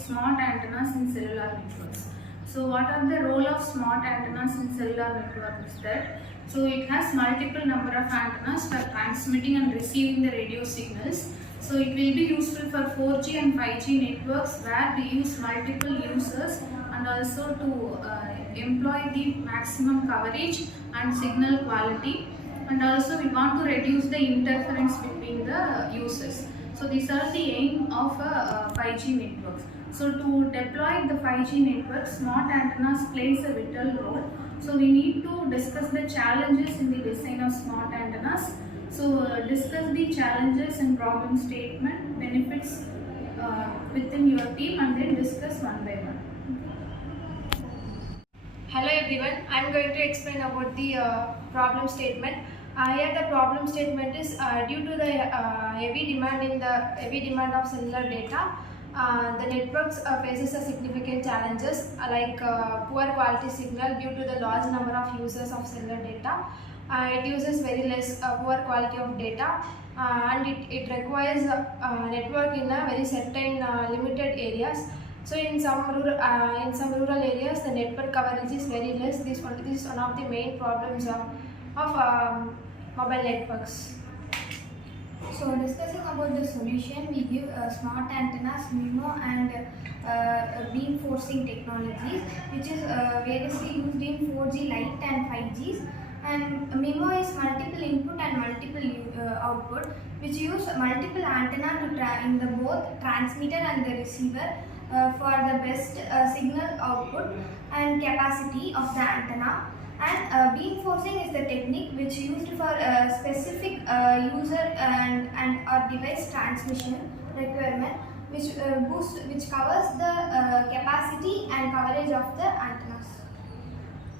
smart antennas in cellular networks. So what are the role of smart antennas in cellular network is that, so it has multiple number of antennas for transmitting and receiving the radio signals. So it will be useful for 4G and 5G networks where we use multiple users, and also to employ the maximum coverage and signal quality, and also we want to reduce the interference between the users. So these are the aim of 5G networks. So to deploy the 5G network, smart antennas plays a vital role. So we need to discuss the challenges in the design of smart antennas. So discuss the challenges and problem statement, benefits within your team, and then discuss one by one. Hello everyone, I am going to explain about the problem statement. Here the problem statement is due to the heavy demand of cellular data, the networks faces a significant challenges like poor quality signal due to the large number of users of cellular data. It uses very less poor quality of data, and it requires a network in a very certain limited areas. So in some rural areas, the network coverage is very less. This is one of the main problems of mobile networks. So discussing about the solution, we give smart antennas, MIMO and beam forcing technologies, which is variously used in 4G Lite and 5Gs. And MIMO is multiple input and multiple output, which use multiple antenna to in the both transmitter and the receiver for the best signal output and capacity of the antenna. And beam forcing is the technique which used for specific user and or device transmission requirement, which covers the capacity and coverage of the antennas.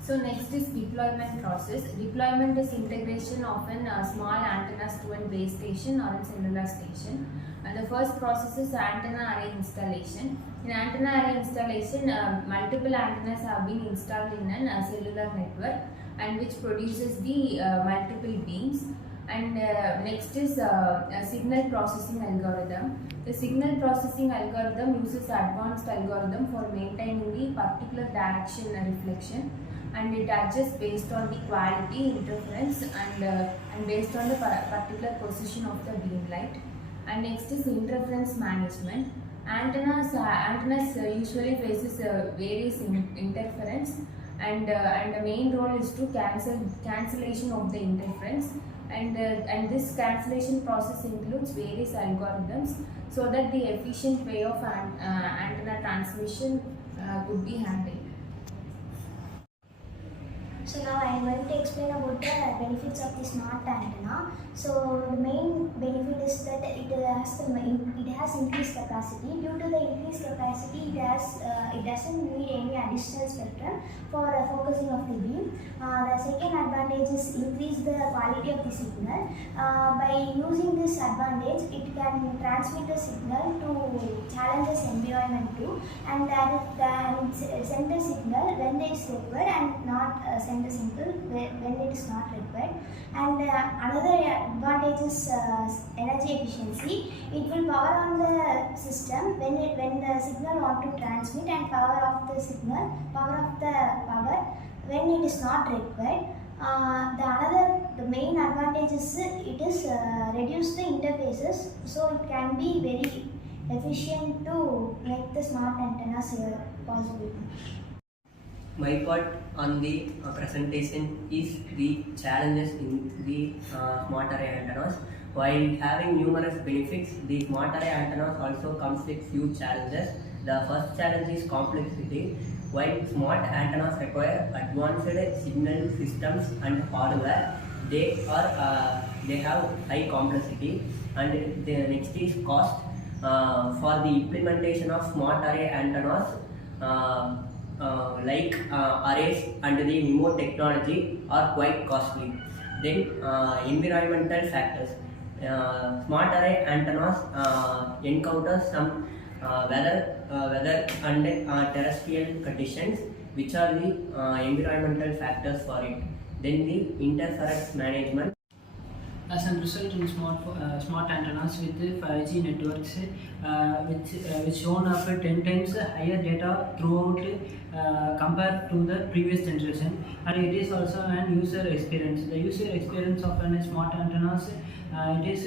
So next is deployment process. Deployment is integration of small antennas to a base station or a cellular station. And the first process is antenna array installation. In antenna array installation, multiple antennas have been installed in a cellular network, and which produces the multiple beams. And next is a signal processing algorithm. The signal processing algorithm uses advanced algorithm for maintaining the particular direction reflection, and it adjusts based on the quality, interference, and based on the particular position of the beam light. And next is interference management. Antennas usually faces various interference, and the main role is to cancellation of the interference, and this cancellation process includes various algorithms so that the efficient way of antenna transmission could be handled. So now I am going to explain about the benefits of the smart antenna. So the main benefit is that it has increased capacity. Due to the increased capacity, it doesn't need any additional spectrum for focusing of the beam. The second advantage is increase the quality of the signal. By using this advantage, it can transmit the signal to challenges environment too, and send the signal when it is required and not send the signal when it is not required. And another advantage is energy efficiency. It will power on the system when the signal want to transmit, and power off the signal, power of the power when it is not required. The main advantage is it is reduce the interfaces, so it can be very efficient to make the smart antennas possible. My part on the presentation is the challenges in the smart array antennas. While having numerous benefits, the smart array antennas also comes with few challenges. The first challenge is complexity. While smart antennas require advanced signal systems and hardware, they have high complexity. And the next is cost. For the implementation of smart array antennas, arrays and the MIMO technology are quite costly. Then environmental factors. Smart array antennas encounter some weather and terrestrial conditions, which are the environmental factors for it. Then the interference management. As a result, in smart antennas with the 5G networks, which shown up 10 times higher data throughout compared to the previous generation, and it is also an user experience. The user experience of a smart antennas, it is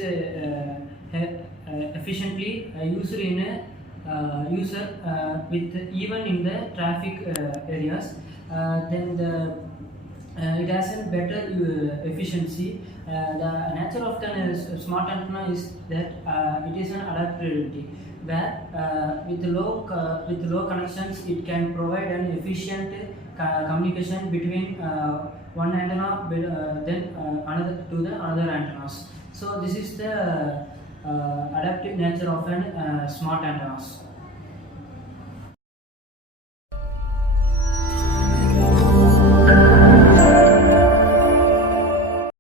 efficiently used in a user with even in the traffic areas. Then the it has a better efficiency. The nature of the smart antenna is that it is an adaptability, where with low connections it can provide an efficient communication between one antenna then another to the another antennas. So this is the adaptive nature of an smart antennas.